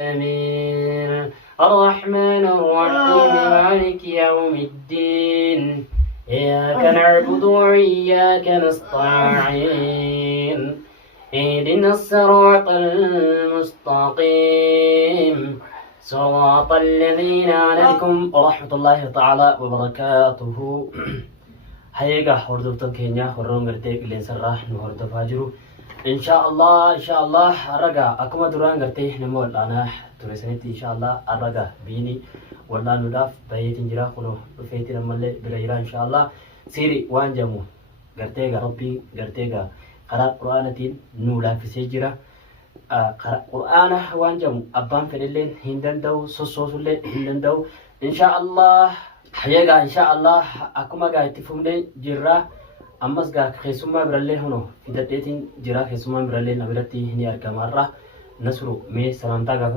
آمين. الرحمن الرحيم مالك يوم الدين إياك نعبد وإياك نستعين اهدنا الصراط المستقيم صراط الذين عليكم ورحمة الله تعالى وبركاته. هيجا هردوتن كينيا هرون غرتي لين سرا نهرد فاجرو إن شاء الله أرجع أكما دران غرتي نمو أنا ترسنتي إن شاء الله أرجع بيني ولا نداف بيت إنجرا خلو فيتي نملة بغيرا إن شاء الله سيري وان جمو غرتيغا ربي غرتيغا قراء قرآنتين نولا في سجرة قراء قرآن وان جمو أبان فللين هندن دو سوسوس اللي هندن دو إن شاء الله حياغا إن شاء الله أكما غا اتفهمني جرا أمس غا خيسوما برالي هنو في دتيتين جرا خيسوما برالي نبرتي هني أركا مرة نسرو مي سلامتا غا.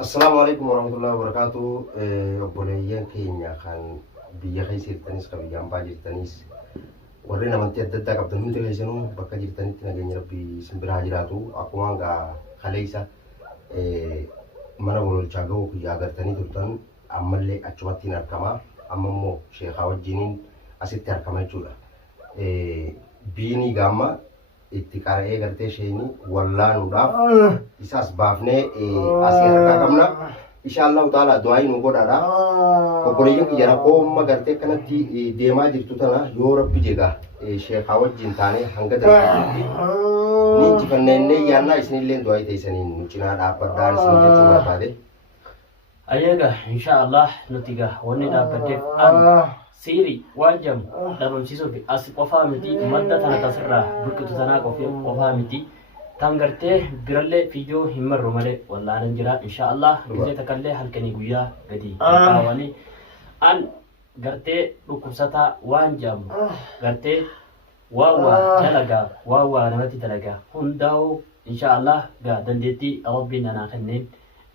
السلام عليكم ورحمة الله وبركاته. أبوليين كينيا خان بيا خيسير تنيس كبيجام باجر تنيس ورينا من تيدا كابتن هم تلهجنو بكاجر تنيس تناجين ربي سنبرا جراتو أكوان غا خليسا mana wal chagaw ku yagartani turtan amalle achwati narkama amammo sheekha wajinin asitti arkama jechuudha. Biini gamma itti qara'ee gartee sheeni wallaanuudhaaf isaas baafnee asii harkaa qabna. Inshaallahu ta'ala du'aayi nu godhaadha. Obboleeyyan kiyya rakkoo amma gartee kanatti deemaa jirtu tana yoo rabbi jedha sheekha wajjin taanee hanga dandeenyetti ni injifannee yaannaa isinillee du'aayi teessaniin nu cinaa dhaabbadhaan isin jechuu barbaade. أيها إن شاء الله نتيجة وندا بدك أن سيري واجم دارون سيسو في أسي قفامتي مدة تنا تسرع بكتو تنا قفي قفامتي تانغرتي برالي فيديو همر رمالي والله ننجرا إن شاء الله بزي تكالي هالكني قويا قدي قاواني أن غرتي ركوساتا وانجم غرتي واوا دلقا واوا نمتي دلقا هنداو إن شاء الله غا دندتي ربنا ناخنين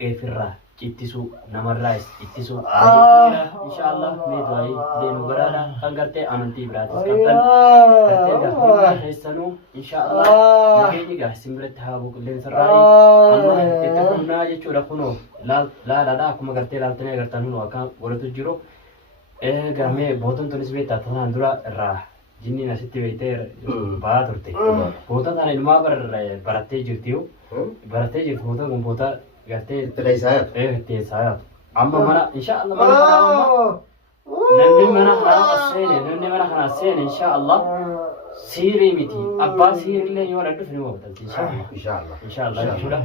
إفرا ittisu namarraas ittisu inshallah mee du'aayi deenu garaadha kan gartee amantii biraatis qabdan gartee gaafa keessanuu inshallah nageenyi gaa simbiratti haa bu'u qilleensarraayi amma itti humnaa jechuudha kunoo laalaadha akkuma gartee laaltanii agartan hunoo akka godhatu jiru gamee booton tunis beektaa tanaan dura irraa jinniin asitti beektee ba'aa turte booton tana ilmaa barattee jirtiyu barattee jirti booton kun boota قلتي تلاقي قلتي ساعات عم منا إن شاء الله منا نبي منا خلاص السنة نبي منا خلاص السنة إن شاء الله سيري متي أبا سيري اللي يورد في الوقت إن شاء الله إن شاء الله إن شاء الله شو له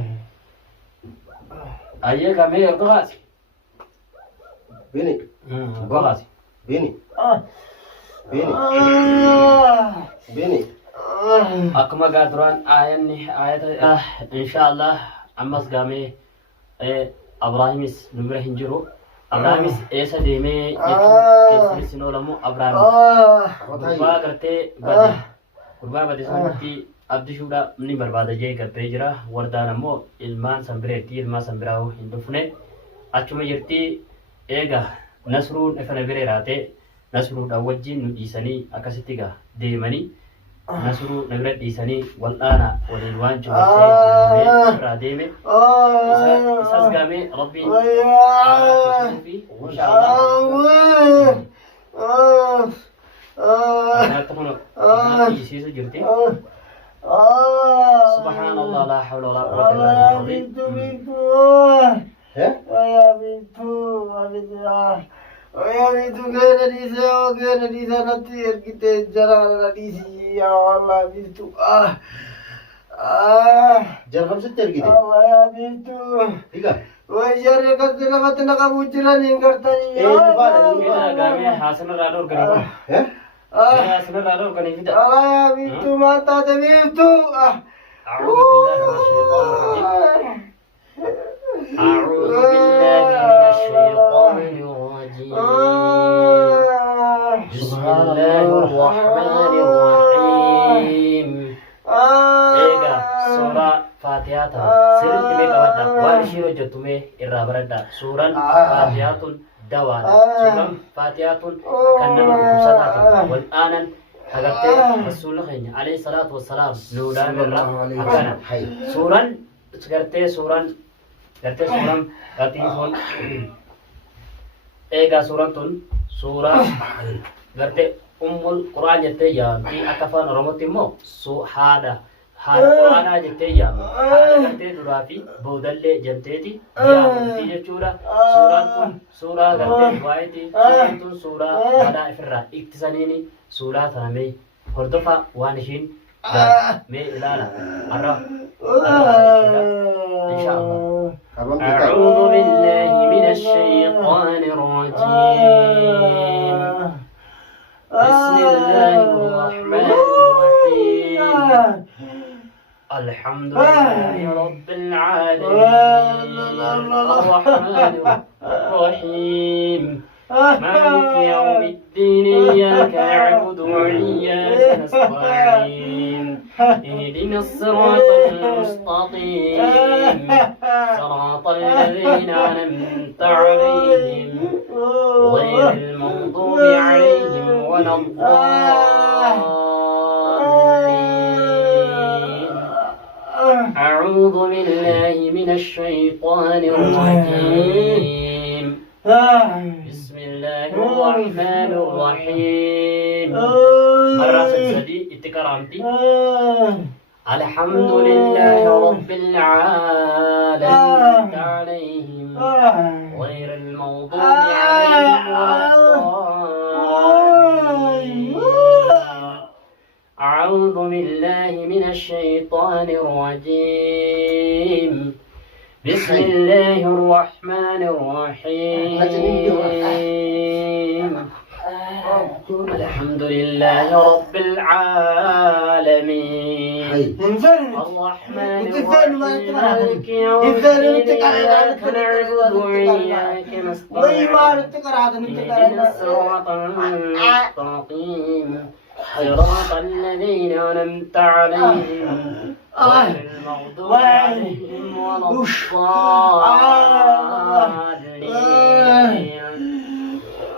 أيه كمية قاسي بيني قاسي بيني بيني أكما قادران آية إن شاء الله أمس قامي أبراهيمس نمره هنجرو أبراهيمس إيسا ديمي كيسر سنو لمو أبراهيمس قربا قرتي بدي قربا بدي سنتي أبدي شودا مني بربادة جاي قرتي جرا وردانا مو إلمان سنبريتي إلمان سنبراو هندفنه أچما جرتي إيغا نسرون إفنا بري راتي نسرون أوجين نديساني أكاسيتيغا ديماني نسرو نبرد ديساني والآن وللوان جواتي راديمي إساس قامي ربي إن شاء الله أنا أتمنى يسيسو جرتي سبحان الله لا حول ولا قوة إلا بالله يا بنتو يا بنتو كان ديسا نتير كتير جرى ديسي يا والله بنتو جرب ستر كده الله يا بنتو إيجا ويجرك كده فتنا كبوجرا نينكرتني كده قامي حسن الرادور قريبا حسن الرادور قريبا يا بنتو ما تاد بنتو أعوذ بالله من الشيطان الرجيم بسم الله الرحمن الرحيم إيجا سورة فاتحة سيرت ميك أودا وارشي وجدتمي إرابردا سورة فاتحة دوان سورة فاتحة كنما بكساتات والآن حقرتي رسول الله عليه الصلاة والسلام نولا من رب أكنا سورة سكرتي سورة gartee suuraan qatiin sun eegaa suuraan tun suuraa gartee ummul quraan jettee yaamti akka afaan oromootti immoo haadha quraanaa jettee yaamti haadha gartee duraa fi boodallee jetteeti yaamti jechuudha. Suuraan kun suuraa gartee waa'eeti. Suuraan tun suuraa haadhaa ifirraa ittisaniini suuraa taa'amee hordofaa waan ishiin mee ilaala arra inshallah. أعوذ بالله من الشيطان الرجيم بسم الله الرحمن الرحيم الحمد لله رب العالمين الرحمن الرحيم مالك يوم الدين إياك نعبد وإياك نستعين اهدنا الصراط المستقيم صراط الذين أنعمت عليهم غير المغضوب عليهم ولا الضالين. أعوذ بالله من الشيطان الرجيم بسم الله الرحمن الرحيم مرة سدي اتكرامتي الحمد لله رب العالمين عليهم غير المغضوب عليهم ولا الضالين. أعوذ بالله من الشيطان الرجيم بسم الله الرحمن الرحيم الحمد لله رب العالمين الرحمن الرحيم مالك يوم الدين إياك نعبد وإياك نستعين اهدنا الصراط المستقيم صراط الذين أنعمت عليهم غير المغضوب عليهم ولا الضالين.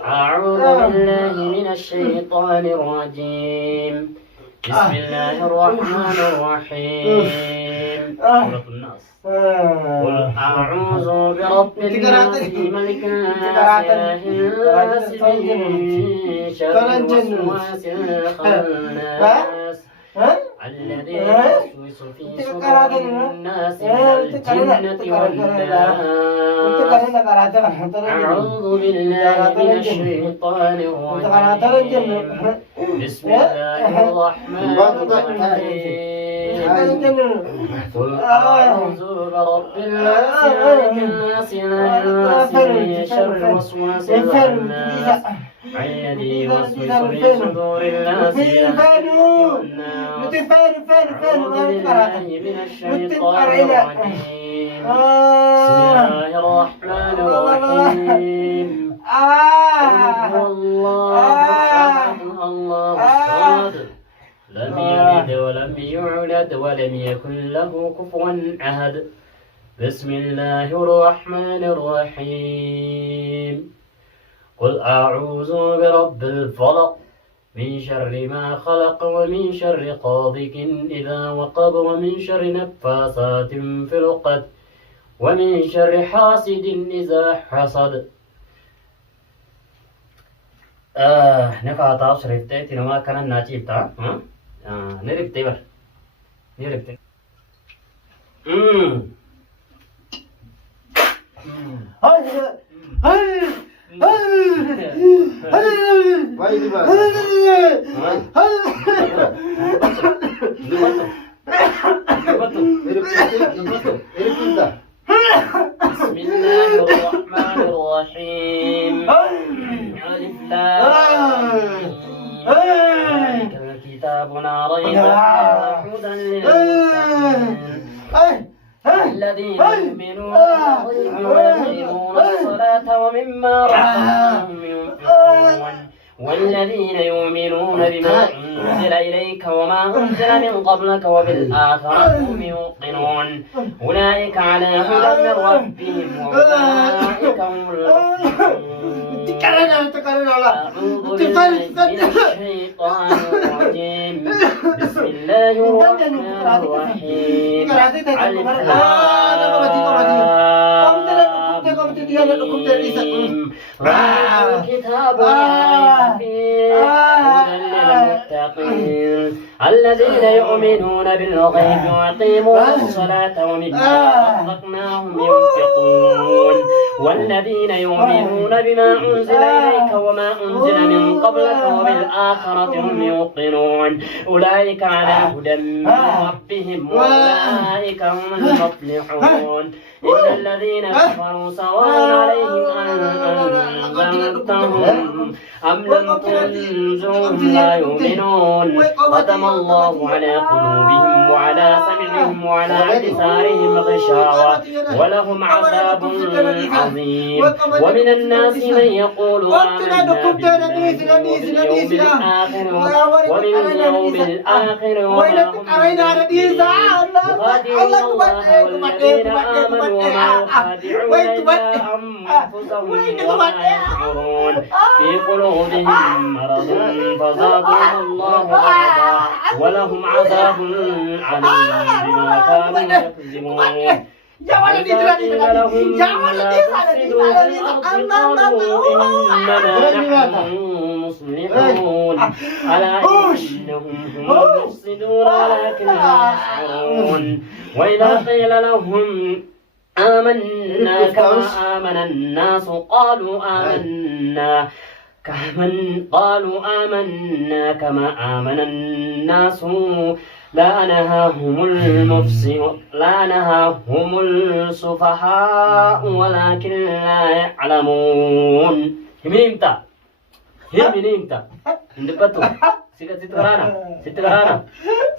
أعوذ بالله من الشيطان الرجيم بسم الله الرحمن الرحيم سورة الناس قل أعوذ برب الناس ملك الناس إله الناس من شر الوسواس الخناس الذي يوسوس في صدور الناس من الجنة والناس. أعوذ بالله من الشيطان الرجيم بسم الله الرحمن الرحيم قل أعوذ برب الناس ملك الناس إله الناس من شر الوسواس الخناس الذي يوسوس في صدور الناس من بالله من الشيطان الرجيم بسم الله الرحمن الرحيم قل هو الله أحد الله الصمد لم يلد ولم يولد ولم يكن له كفوا أحد. بسم الله الرحمن الرحيم قل أعوذ برب الفلق من شر ما خلق ومن شر غاسق إذا وقب ومن شر نفاثات في العقد ومن شر حاسد إذا حسد. نفعت شريفتي تنما كان ناجيبتا نربتي بر نربتي بسم الله الرحمن الرحيم ألف لام الكتاب لا ريب فيه هدى للمتقين الذين يؤمنون بالغيب ويقيمون الصلاة ومما رزقناهم ينفقون والذين يؤمنون بما أنزل إليك وما أنزل من قبلك وبالآخرة هم يوقنون أولئك على هدى من ربهم وأولئك هم المفلحون. أعوذ بالله من الشيطان الرجيم بسم الله الرحمن الرحيم ألف لام الكتاب لا ريب فيه هدى للمتقين الذين يؤمنون بالغيب ويقيمون الصلاة ومما رزقناهم ينفقون والذين يؤمنون بما أنزل إليك وما أنزل من قبلك وبالآخرة هم يوقنون أولئك على هدى من ربهم وأولئك هم المفلحون إن الذين كفروا سواء عليهم أنذرتهم أم لم تنذرهم لا يؤمنون ختم الله على قلوبهم وعلى سمعهم وعلى أبصارهم غشاوة ولهم عذاب عظيم ومن الناس من يقول آمنا باليوم الآخر وباليوم الآخر وما هم يخادعون الله والذين آمنوا وما يخادعون إلا أنفسهم وما يشعرون في قلوبهم مرض فزادهم الله مرضا ولهم عذاب عليم بما كانوا يكذبون وإذا قيل لهم لا تفسدوا في الأرض قالوا إنما نحن مصلحون ألا إنهم هم المفسدون ولكن لا يشعرون وإذا قيل لهم آمنا كما آمن الناس قالوا آمنا كما آمن الناس لا نهاهم السفهاء ولكن لا يعلمون هم إمتى ندبتو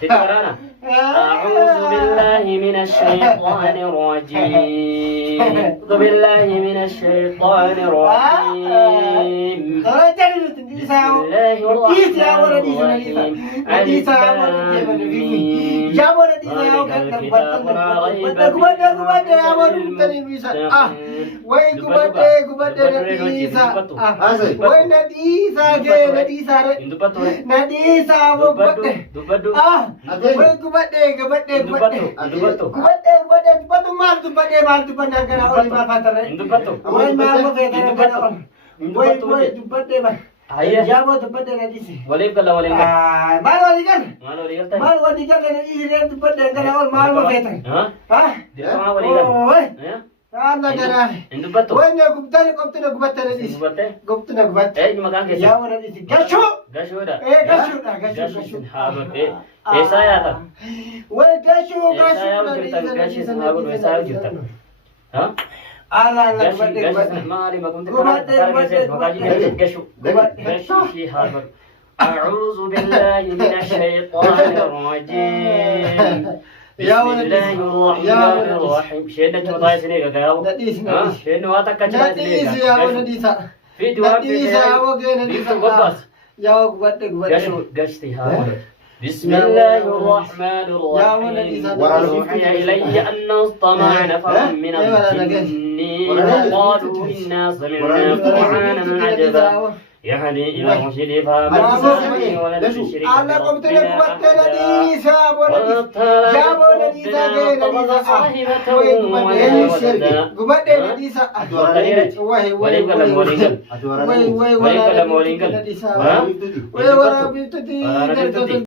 ستغرانا أعوذ بالله من الشيطان الرجيم بسم الله الرحمن Ayah. Jabo tempat dengan isi. Boleh kalau boleh. Malu dikan. Malu dikan dengan isi dia tempat dengan awal malu betul. Hah? Dia malu dikan. Ya. Anda cara. Itu betul. Wanya gubtar dengan isi. Gubtar dengan gubat. Cuma kan ke. Jabo dengan isi. Gashu dah. Gashu. Habis. Saya tak. Wah gashu. Saya cerita. Hah? أعوذ بالله من الشيطان الرجيم بسم الله الرحمن الرحيم شيء نتوضع سنيك كياو شيء نواتك كتشا سنيك في دواب بسم الله الرحمن الرحيم وأوحي إلي أنه اصطمع نفر من الجن وقالوا إنا سمعنا قرآنا عجبا يهدي إلى الرشد فآمنا به ولن نشرك بربنا واتخذ صاحبة ولا ولدا